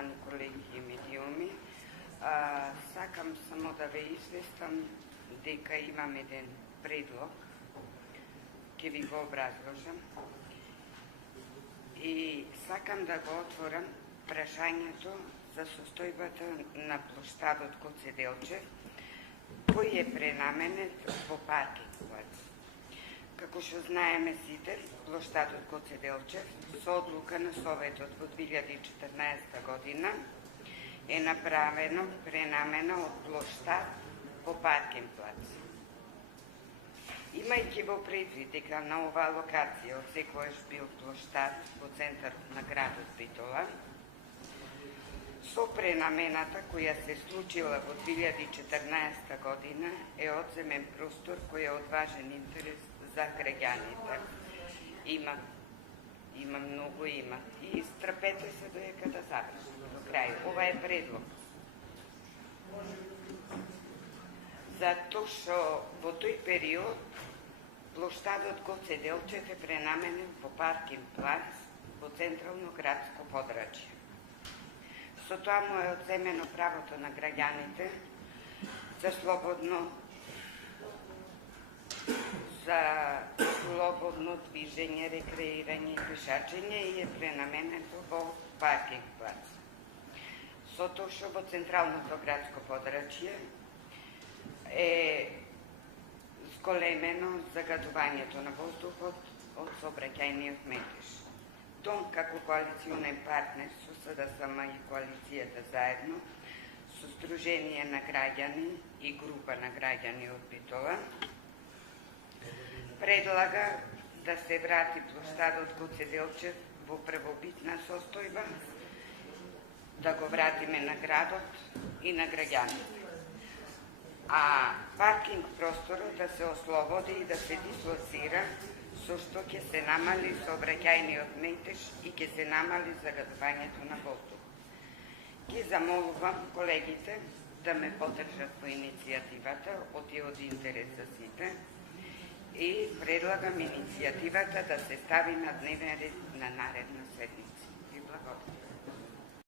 Почитувани колеги и медиуми, сакам само да ве известам дека имам еден предлог, ќе ви го образложам и сакам да го отворам прашањето за состојбата на плоштадот Гоце Делчев, кој е пренаменет во паркинг плац. Како што знаеме сите, плоштадот Гоце Делчев со одлука на Советот во 2014 година е направено пренамена од плоштад во паркинг плац. Имајќи во предвид дека на оваа локација од секојаш бил плоштад во центарот на градот Битола, со пренамената која се случила во 2014 година е одземен простор кој е од важен интерес за граѓаните. Има многу. И страпете се доека да заврши до крај. Ова е предлог. Затоа што во тој период плоштадот Гоце Делчев е пренаменен во паркинг плац во централно градско подрачје. Со тоа му е одземено правото на граѓаните за слободно движење, рекреирање и пешачење и е пренаменето во паркинг плац. Со тоа што во централното градско подрачје е зголемено загадувањето на воздухот од сообраќајниот метеж. Дом како коалиционен партнер со СДСМ и коалицијата заедно, со Сдружение на граѓани и група на граѓани од Битола, предлага да се врати плоштадот Гоце Делчев во првобитна состојба, да го вратиме на градот и на граѓаните. А паркинг просторот да се ослободи и да се дислоцира, со што ќе се намали сообраќајниот метеж и ќе се намали загадувањето на воздух. Ги замолувам колегите да ме поддржат во иницијативата, од интерес за сите, и предлагам иницијативата да се стави на дневен ред на наредна седница. Ви благодарам.